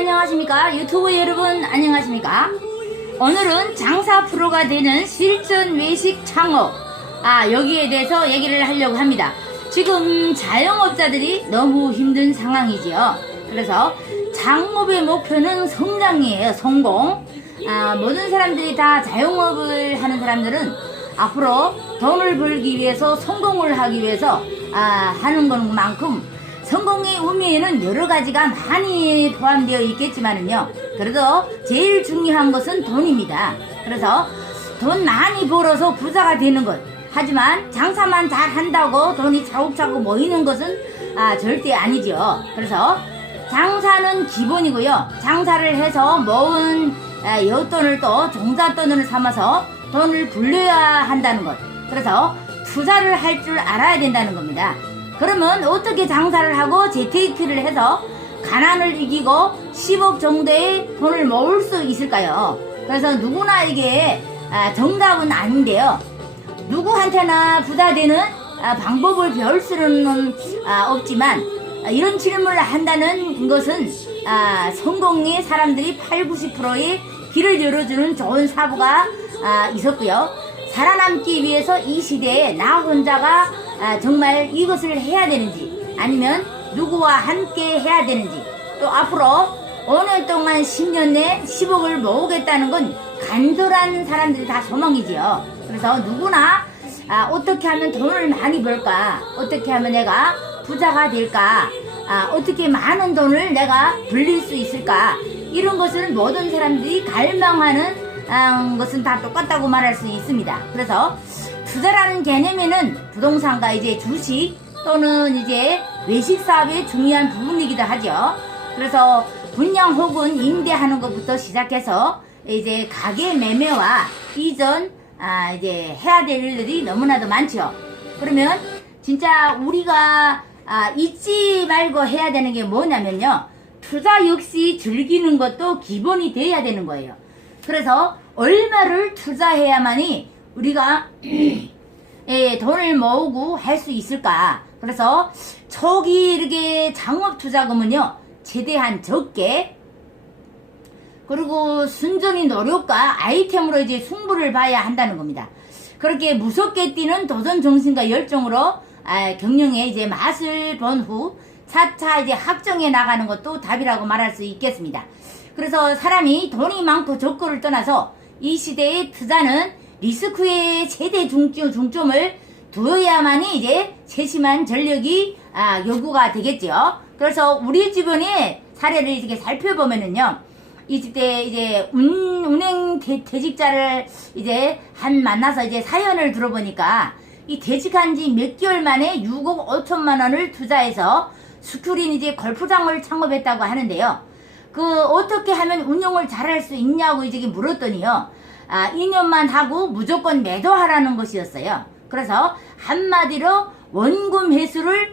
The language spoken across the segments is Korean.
안녕하십니까? 유튜브 여러분 안녕하십니까? 오늘은 장사 프로가 되는 실전 외식 창업 여기에 대해서 얘기를 하려고 합니다. 지금 자영업자들이 너무 힘든 상황이지요. 그래서 창업의 목표는 성장이에요. 성공. 모든 사람들이 다 자영업을 하는 사람들은 앞으로 돈을 벌기 위해서 성공을 하기 위해서 하는 것만큼 성공의 의미에는 여러 가지가 많이 포함되어 있겠지만은요, 그래도 제일 중요한 것은 돈입니다. 그래서 돈 많이 벌어서 부자가 되는 것, 하지만 장사만 잘 한다고 돈이 차곡차곡 모이는 것은 절대 아니죠. 그래서 장사는 기본이고요, 장사를 해서 모은 여돈을 또 종잣돈을 삼아서 돈을 불려야 한다는 것, 그래서 투자를 할 줄 알아야 된다는 겁니다. 그러면 어떻게 장사를 하고 재테크를 해서 가난을 이기고 10억 정도의 돈을 모을 수 있을까요? 그래서 누구나 이게 정답은 아닌데요, 누구한테나 부자 되는 방법을 배울 수는 없지만, 이런 질문을 한다는 것은 성공의 사람들이 80~90%의 길을 열어주는 좋은 사부가 있었고요, 살아남기 위해서 이 시대에 나 혼자가 정말 이것을 해야 되는지, 아니면 누구와 함께 해야 되는지, 또 앞으로 5년 동안 10년 내 10억을 모으겠다는 건 간절한 사람들이 다 소망이지요. 그래서 누구나 어떻게 하면 돈을 많이 벌까, 어떻게 하면 내가 부자가 될까, 어떻게 많은 돈을 내가 벌릴 수 있을까, 이런 것을 모든 사람들이 갈망하는 것은 다 똑같다고 말할 수 있습니다. 그래서 투자라는 개념에는 부동산과 이제 주식 또는 이제 외식 사업의 중요한 부분이기도 하죠. 그래서 분양 혹은 임대하는 것부터 시작해서 이제 가게 매매와 이전 이제 해야 될 일들이 너무나도 많죠. 그러면 진짜 우리가 잊지 말고 해야 되는 게 뭐냐면요, 투자 역시 즐기는 것도 기본이 돼야 되는 거예요. 그래서 얼마를 투자해야만이 우리가 돈을 모으고 할 수 있을까. 그래서 초기 이렇게 창업 투자금은요, 최대한 적게, 그리고 순전히 노력과 아이템으로 이제 승부를 봐야 한다는 겁니다. 그렇게 무섭게 뛰는 도전 정신과 열정으로 경영의 이제 맛을 본 후 차차 이제 확정해 나가는 것도 답이라고 말할 수 있겠습니다. 그래서 사람이 돈이 많고 적고를 떠나서 이 시대의 투자는 리스크에 최대 중점을 두어야만이 이제 세심한 전력이 요구가 되겠죠. 그래서 우리 주변의 사례를 이렇게 살펴보면은요, 이때 이제 운행 퇴직자를 이제 만나서 이제 사연을 들어보니까, 이 퇴직한 지 몇 개월 만에 6억 5천만 원을 투자해서 스크린 이제 골프장을 창업했다고 하는데요. 어떻게 하면 운영을 잘할 수 있냐고 이제 물었더니요, 2년만 하고 무조건 매도하라는 것이었어요. 그래서 한마디로 원금 회수를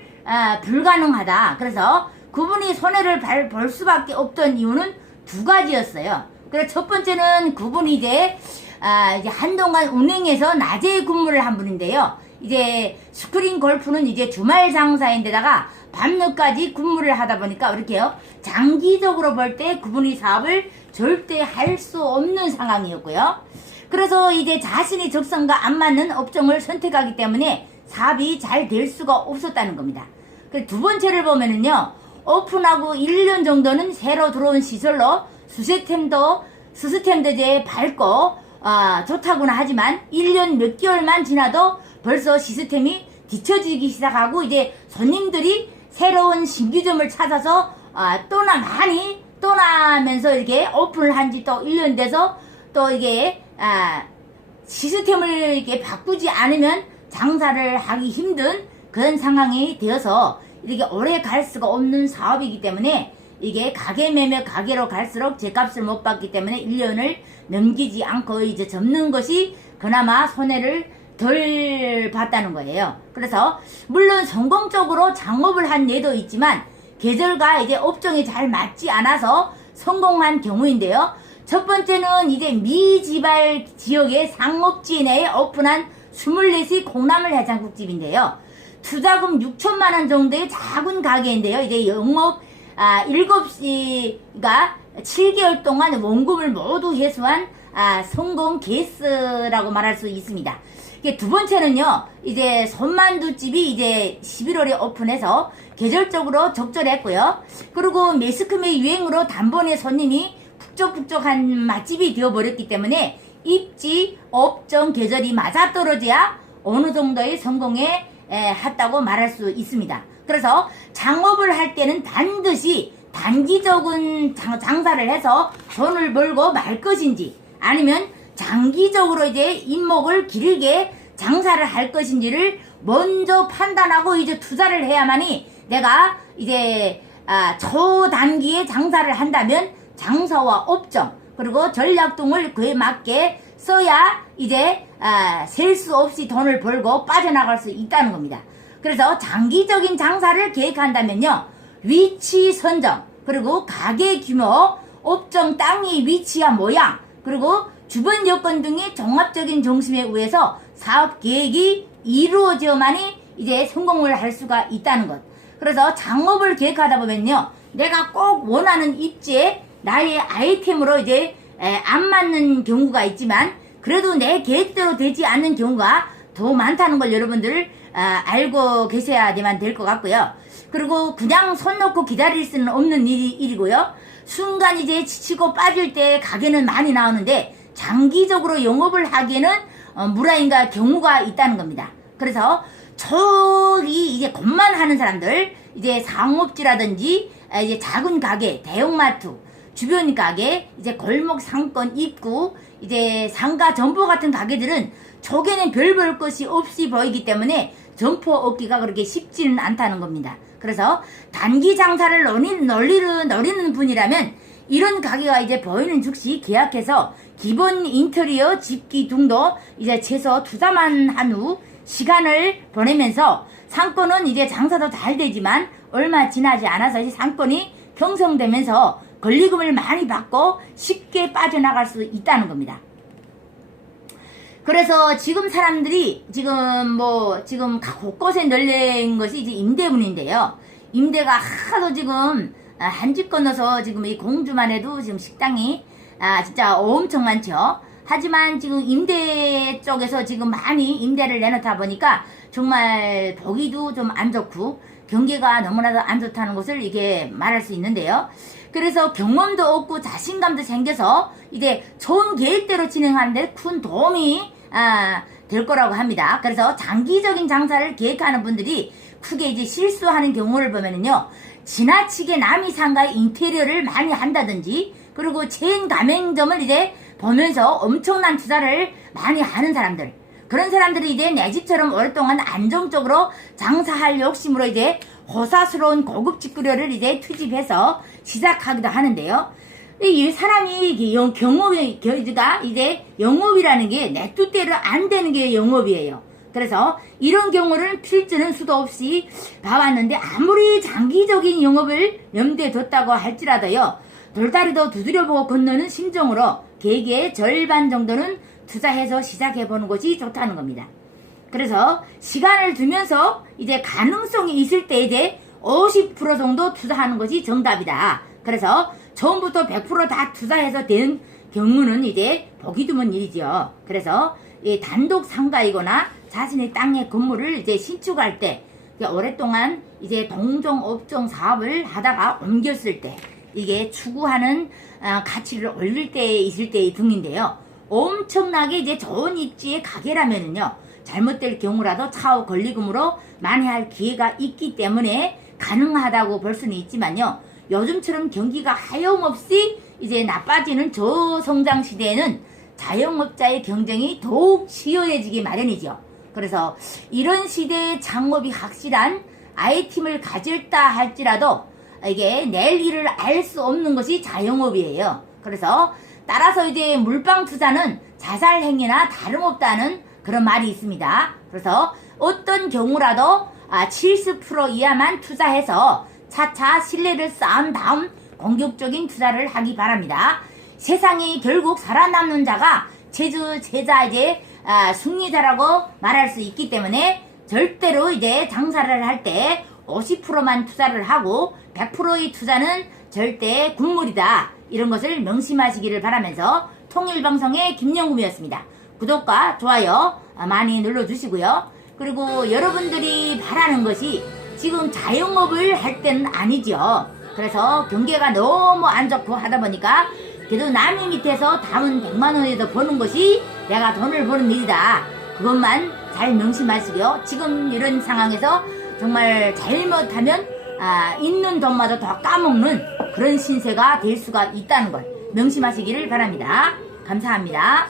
불가능하다. 그래서 그분이 손해를 볼 수밖에 없던 이유는 두 가지였어요. 그래서 첫 번째는 그분이 이제 한동안 운행해서 낮에 근무를 한 분인데요, 이제 스크린 골프는 이제 주말 장사인데다가 밤늦까지 근무를 하다 보니까 이렇게요, 장기적으로 볼 때 그분이 사업을 절대 할 수 없는 상황이었고요. 그래서 이제 자신의 적성과 안 맞는 업종을 선택하기 때문에 사업이 잘 될 수가 없었다는 겁니다. 두 번째를 보면은요, 오픈하고 1년 정도는 새로 들어온 시설로 시스템도 이제 밝고 좋다고는 하지만 1년 몇 개월만 지나도 벌써 시스템이 뒤처지기 시작하고 이제 손님들이 새로운 신규점을 찾아서 많이 떠나면서 이렇게 오픈을 한 지 또 1년 돼서 또 이게 시스템을 이렇게 바꾸지 않으면 장사를 하기 힘든 그런 상황이 되어서 이렇게 오래 갈 수가 없는 사업이기 때문에, 이게 가게 매매 가게로 갈수록 제값을 못 받기 때문에 1년을 넘기지 않고 이제 접는 것이 그나마 손해를 덜 봤다는 거예요. 그래서 물론 성공적으로 창업을 한 예도 있지만 계절과 이제 업종이 잘 맞지 않아서 성공한 경우인데요. 첫 번째는 이제 미지발 지역의 상업지 내에 오픈한 24시 콩나물 해장국집인데요. 투자금 6천만 원 정도의 작은 가게인데요. 이제 영업 7시가 7개월 동안 원금을 모두 회수한 성공 케이스라고 말할 수 있습니다. 두 번째는요, 이제 손만두집이 이제 11월에 오픈해서 계절적으로 적절했고요. 그리고 매스컴의 유행으로 단번에 손님이 북적북적한 맛집이 되어버렸기 때문에 입지, 업종, 계절이 맞아떨어져야 어느 정도의 성공에 했다고 말할 수 있습니다. 그래서 창업을 할 때는 반드시 단기적인 장사를 해서 돈을 벌고 말 것인지, 아니면 장기적으로 이제 인목을 길게 장사를 할 것인지를 먼저 판단하고 이제 투자를 해야만이 내가 이제 초단기에 장사를 한다면 장사와 업종 그리고 전략 등을 그에 맞게 써야 이제 셀 수 없이 돈을 벌고 빠져나갈 수 있다는 겁니다. 그래서 장기적인 장사를 계획한다면요, 위치 선정, 그리고 가게 규모, 업종 땅의 위치와 모양, 그리고 주변 여건 등의 종합적인 중심에 의해서 사업 계획이 이루어져야만이 이제 성공을 할 수가 있다는 것. 그래서 창업을 계획하다 보면요, 내가 꼭 원하는 입지에 나의 아이템으로 이제 안 맞는 경우가 있지만, 그래도 내 계획대로 되지 않는 경우가 더 많다는 걸 여러분들 알고 계셔야만 될 것 같고요. 그리고 그냥 손 놓고 기다릴 수는 없는 일이고요. 순간 이제 지치고 빠질 때 가게는 많이 나오는데 장기적으로 영업을 하기에는 무라인가 경우가 있다는 겁니다. 그래서 저기 이제 것만 하는 사람들, 이제 상업지라든지 이제 작은 가게, 대형마트, 주변 가게, 이제 골목 상권 입구, 이제 상가 점포 같은 가게들은 저게는 별 볼 것이 없이 보이기 때문에 점포 얻기가 그렇게 쉽지는 않다는 겁니다. 그래서 단기 장사를 노리는 분이라면 이런 가게가 이제 보이는 즉시 계약해서 기본 인테리어, 집기 등도 이제 최소 투자만 한 후 시간을 보내면서, 상권은 이제 장사도 잘 되지만 얼마 지나지 않아서 이제 상권이 형성되면서 권리금을 많이 받고 쉽게 빠져나갈 수 있다는 겁니다. 그래서 지금 사람들이 지금 곳곳에 널린 것이 이제 임대문인데요. 임대가 하도 지금 한 집 건너서 지금 이 공주만 해도 지금 식당이 진짜 엄청 많죠. 하지만 지금 임대 쪽에서 지금 많이 임대를 내놓다 보니까 정말 보기도 좀 안 좋고 경기가 너무나도 안 좋다는 것을 이게 말할 수 있는데요. 그래서 경험도 없고 자신감도 생겨서 이제 좋은 계획대로 진행하는데 큰 도움이 될 거라고 합니다. 그래서 장기적인 장사를 계획하는 분들이 크게 이제 실수하는 경우를 보면은요, 지나치게 남이 상가의 인테리어를 많이 한다든지, 그리고 체인 가맹점을 이제 보면서 엄청난 투자를 많이 하는 사람들, 그런 사람들이 이제 내 집처럼 오랫동안 안정적으로 장사할 욕심으로 이제 호사스러운 고급 직구료를 이제 투집해서 시작하기도 하는데요. 이 사람이 경업가 이제 영업이라는 게 내 뜻대로 안 되는 게 영업이에요. 그래서 이런 경우를 필지는 수도 없이 봐왔는데, 아무리 장기적인 영업을 염두에 뒀다고 할지라도요, 돌다리도 두드려보고 건너는 심정으로 계획의 절반 정도는 투자해서 시작해보는 것이 좋다는 겁니다. 그래서 시간을 두면서 이제 가능성이 있을 때 이제 50% 정도 투자하는 것이 정답이다. 그래서 처음부터 100% 투자해서 된 경우는 이제 보기 드문 일이죠. 그래서 이 단독 상가이거나 자신의 땅에 건물을 이제 신축할 때, 오랫동안 이제 동종 업종 사업을 하다가 옮겼을 때, 이게 추구하는 가치를 올릴 때 있을 때 등인데요. 엄청나게 이제 좋은 입지의 가게라면은요, 잘못될 경우라도 차후 권리금으로 만회할 기회가 있기 때문에 가능하다고 볼 수는 있지만요, 요즘처럼 경기가 하염없이 이제 나빠지는 저성장 시대에는 자영업자의 경쟁이 더욱 치열해지기 마련이죠. 그래서 이런 시대의 창업이 확실한 아이템을 가질다 할지라도 이게 내일 일을 알 수 없는 것이 자영업이에요. 그래서 따라서 이제 물방 투자는 자살행위나 다름없다는 그런 말이 있습니다. 그래서 어떤 경우라도 70% 이하만 투자해서 차차 신뢰를 쌓은 다음 공격적인 투자를 하기 바랍니다. 세상이 결국 살아남는 자가 제자 이제 승리자라고 말할 수 있기 때문에 절대로 이제 장사를 할 때 50%만 투자를 하고 100%의 투자는 절대 국물이다. 이런 것을 명심하시기를 바라면서 통일방송의 김영금이었습니다. 구독과 좋아요 많이 눌러주시고요. 그리고 여러분들이 바라는 것이 지금 자영업을 할 때는 아니죠. 그래서 경계가 너무 안 좋고 하다 보니까 그래도 남의 밑에서 담은 100만원에도 버는 것이 내가 돈을 버는 일이다. 그것만 잘 명심하시고요. 지금 이런 상황에서 정말 잘못하면 있는 돈마저 더 까먹는 그런 신세가 될 수가 있다는 걸 명심하시기를 바랍니다. 감사합니다.